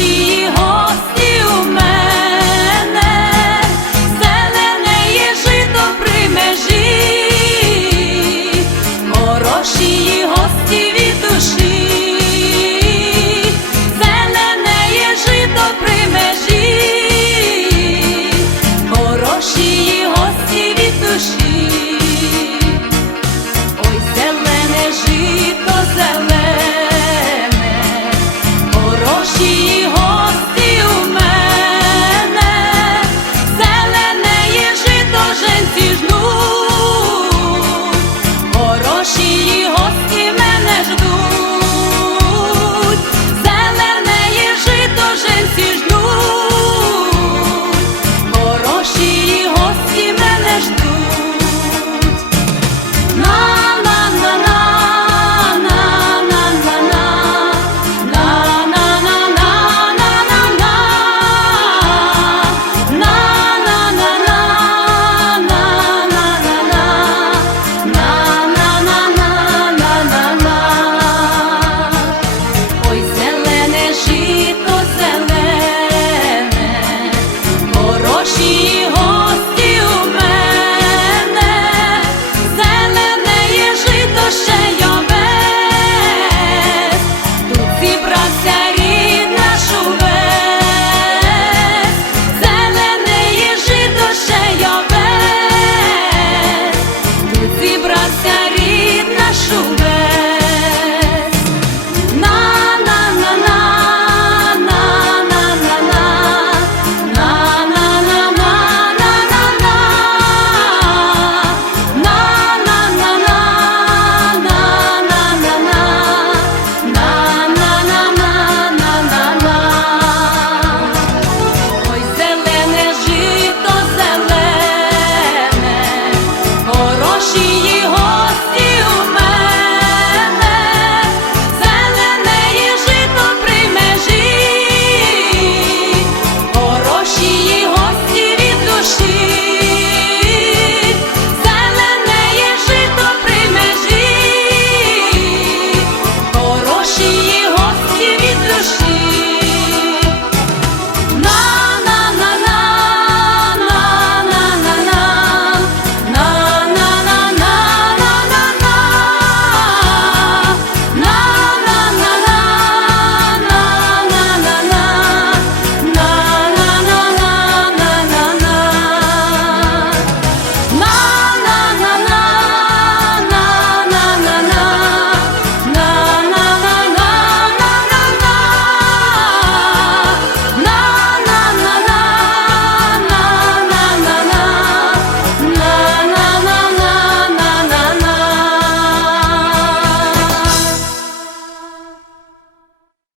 see